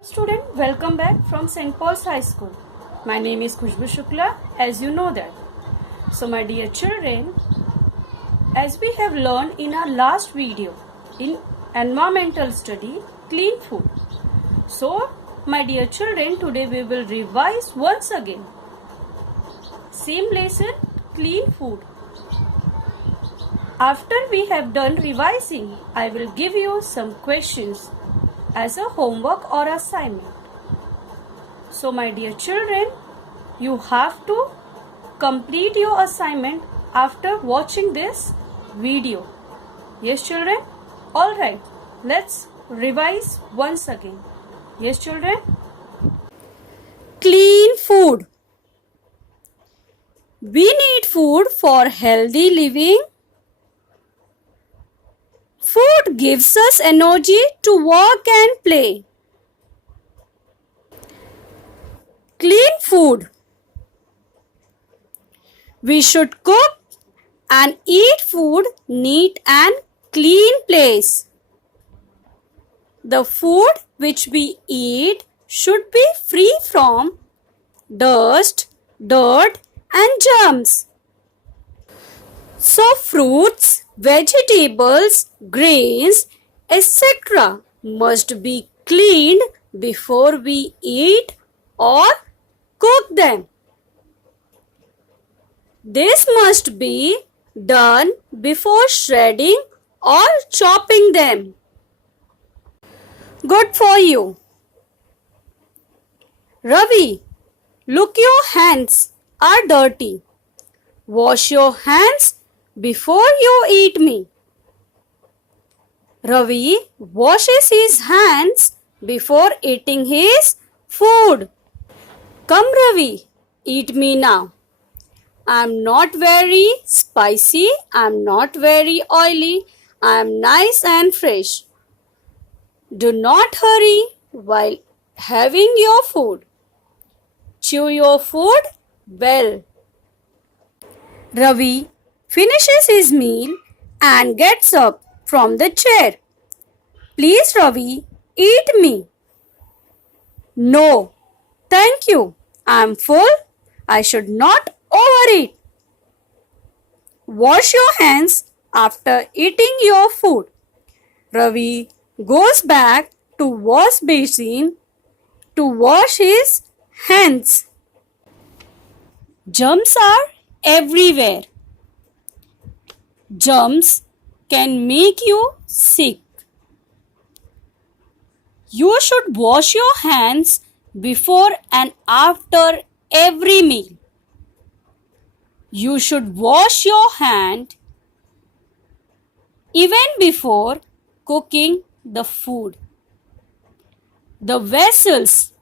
Student, welcome back from St. Paul's High School. My name is Khushbu Shukla, as you know that. So my dear children, as we have learned in our last video in environmental study, clean food. So my dear children, today we will revise once again. Same lesson, clean food. After we have done revising, I will give you some questions as a homework or assignment. So my dear children, you have to complete your assignment after watching this video. Yes children? Alright, let's revise once again. Yes children? Clean food. We need food for healthy living. Food gives us energy to work and play. Clean food. We should cook and eat food neat and clean place. The food which we eat should be free from dust, dirt and germs. So fruits, vegetables, grains, etc. must be cleaned before we eat or cook them. This must be done before shredding or chopping them. Good for you. Ravi, look, your hands are dirty. Wash your hands before you eat me. Ravi washes his hands before eating his food. Come Ravi, eat me now. I am not very spicy, I am not very oily, I am nice and fresh. Do not hurry while having your food. Chew your food well. Ravi finishes his meal and gets up from the chair. Please Ravi, eat me. No, thank you. I am full. I should not overeat. Wash your hands after eating your food. Ravi goes back to wash basin to wash his hands. Germs are everywhere. Germs can make you sick. You should wash your hands before and after every meal. You should wash your hand even before cooking the food. The vessels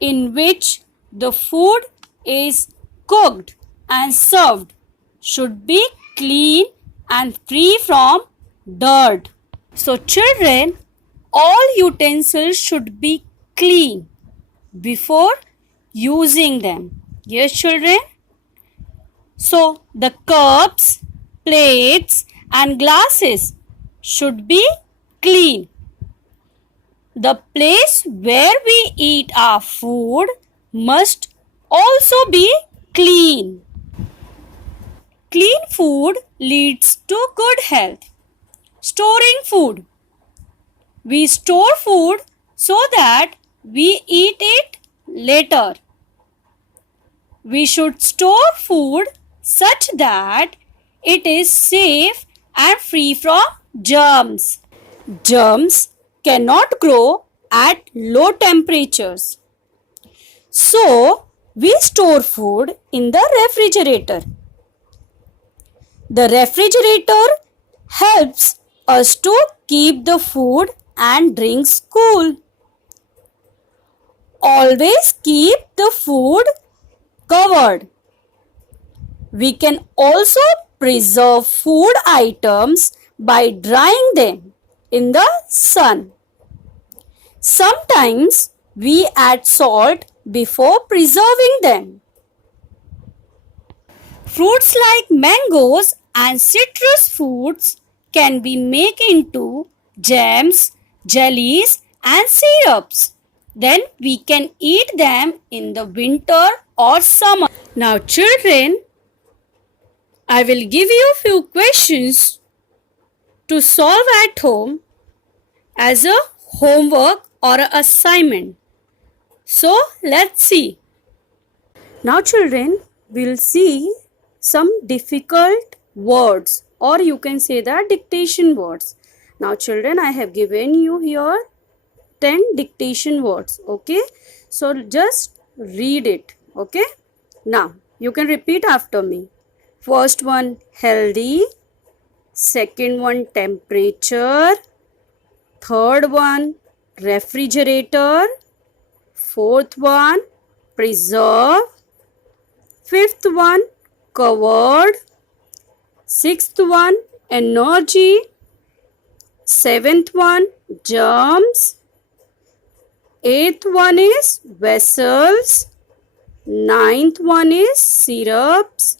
in which the food is cooked and served should be clean and free from dirt. So children, all utensils should be clean before using them. Yes children? So the cups, plates and glasses should be clean. The place where we eat our food must also be clean. Clean food leads to good health. Storing food. We store food so that we eat it later. We should store food such that it is safe and free from germs. Germs cannot grow at low temperatures. So, we store food in the refrigerator. The refrigerator helps us to keep the food and drinks cool. Always keep the food covered. We can also preserve food items by drying them in the sun. Sometimes we add salt before preserving them. Fruits like mangoes and citrus fruits can be made into jams, jellies and syrups. then we can eat them in the winter or summer. Now children, I will give you few questions to solve at home as a homework or a assignment. So let's see. Now children, we'll see some difficult words, or you can say the dictation words. Now children, I have given you here 10 dictation words. Okay, so just read it. Okay, now you can repeat after me. First one, healthy. Second one, temperature. Third one, refrigerator. Fourth one, preserve. Fifth one, covered. Sixth one, energy. Seventh one, germs. Eighth one is vessels. Ninth one is syrups.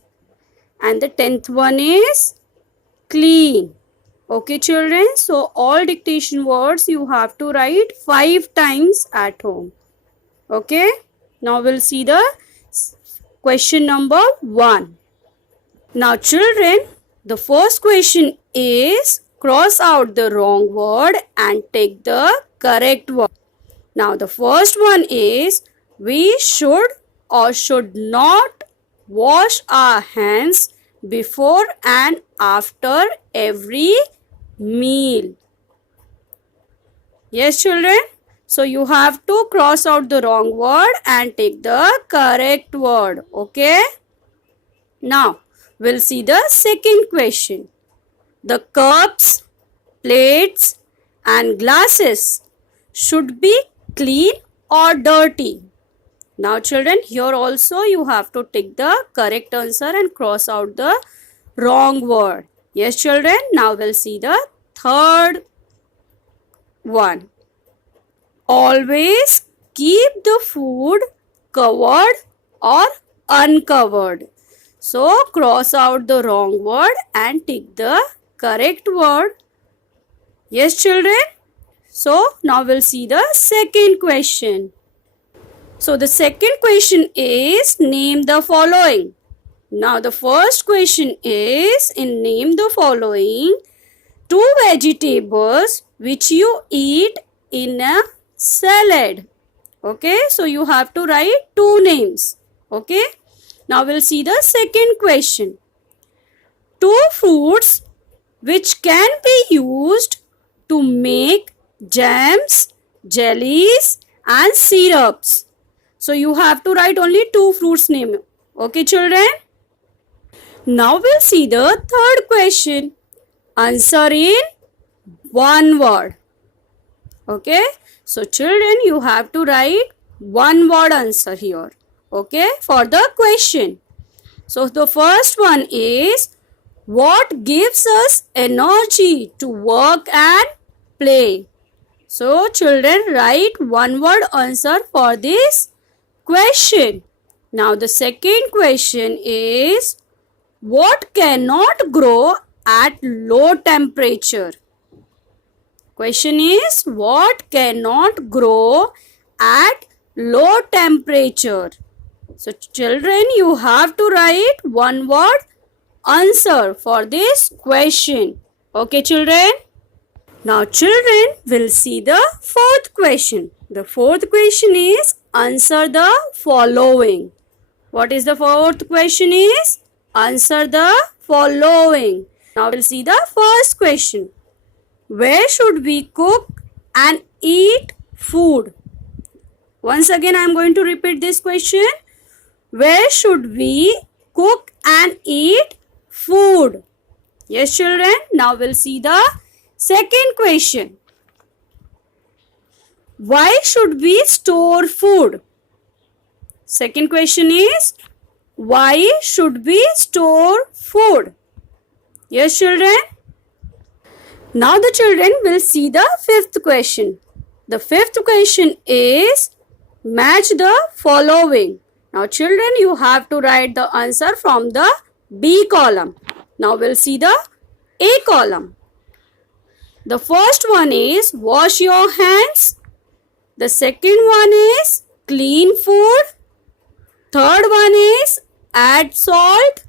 And the 10th one is clean. Okay children, so all dictation words you have to write 5 times at home. Okay, now we'll see the question number 1. Now children, the first question is cross out the wrong word and take the correct word. Now the first one is we should or should not wash our hands before and after every meal. Yes children, so you have to cross out the wrong word and take the correct word. Okay, now we'll see the second question. The cups, plates and glasses should be clean or dirty. Now children, here also you have to take the correct answer and cross out the wrong word. Yes children, now we'll see the third one. Always keep the food covered or uncovered. So cross out the wrong word and take the correct word. Yes children, so now we'll see the second question. So the second question is name the following. Now the first question is in name the following 2 vegetables which you eat in a salad. Okay, so you have to write 2 names. Okay, now we'll see the second question. 2 fruits which can be used to make jams, jellies and syrups. So you have to write only 2 fruits name. Okay children. Now we'll see the third question. Answer in 1 word. Okay. So children, you have to write 1 word answer here. Okay. For the question. So the first one is what gives us energy to work and play. So children, write 1 word answer for this question. Now the second question is what cannot grow at low temperature? Question is what cannot grow at low temperature? So children, you have to write 1 word answer for this question. Okay children. Now children will see the fourth question. The fourth question is answer the following. What is the fourth question is? Answer the following. Now we'll see the first question. Where should we cook and eat food? Once again I am going to repeat this question. Where should we cook and eat food? Yes children. Now we'll see the second question. Why should we store food? Second question is why should we store food? Yes children. Now the children will see the fifth question. The fifth question is match the following. Now children, you have to write the answer from the B column. Now we'll see the A column. The first one is wash your hands. The second one is clean food. Third one is add salt.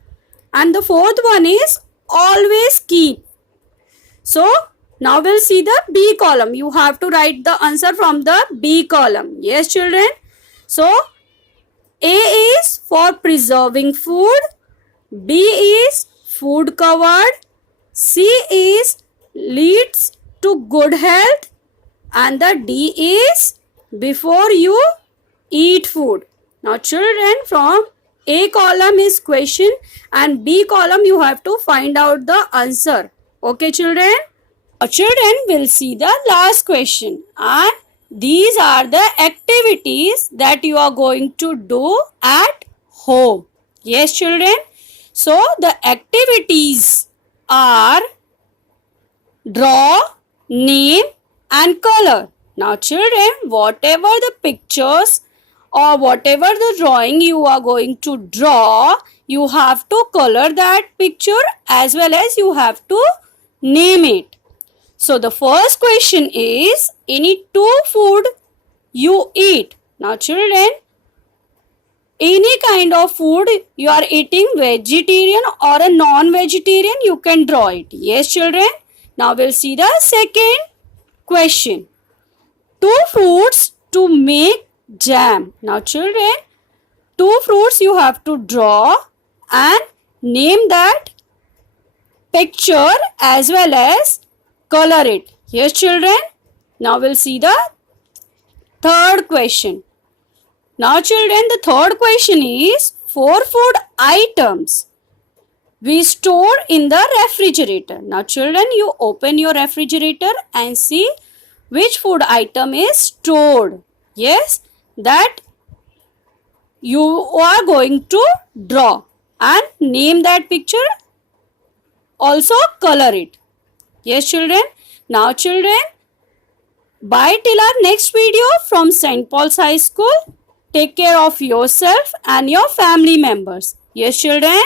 And the fourth one is always keep. So now we'll see the B column. You have to write the answer from the B column. Yes, children. So A is for preserving food. B is food covered. C is leads to good health. And the D is before you eat food. Now children, from A column is question and B column you have to find out the answer. Okay children? Now children will see the last question, and these are the activities that you are going to do at home. Yes children? So the activities are draw, name and color. Now children, whatever the pictures or whatever the drawing you are going to draw, you have to color that picture as well as you have to name it. So the first question is, any two food you eat. Now children, any kind of food you are eating, vegetarian or a non-vegetarian, you can draw it. Yes children. Now we'll see the second question. Two fruits to make jam. Now children, two fruits you have to draw and name that picture as well as color it. Yes children. Now we'll see the third question. Now children, the third question is, 4 food items we store in the refrigerator. Now children, you open your refrigerator and see which food item is stored. Yes, that you are going to draw and name that picture, also color it. Yes children. Now children, bye till our next video from St. Paul's High School. Take care of yourself and your family members. Yes children.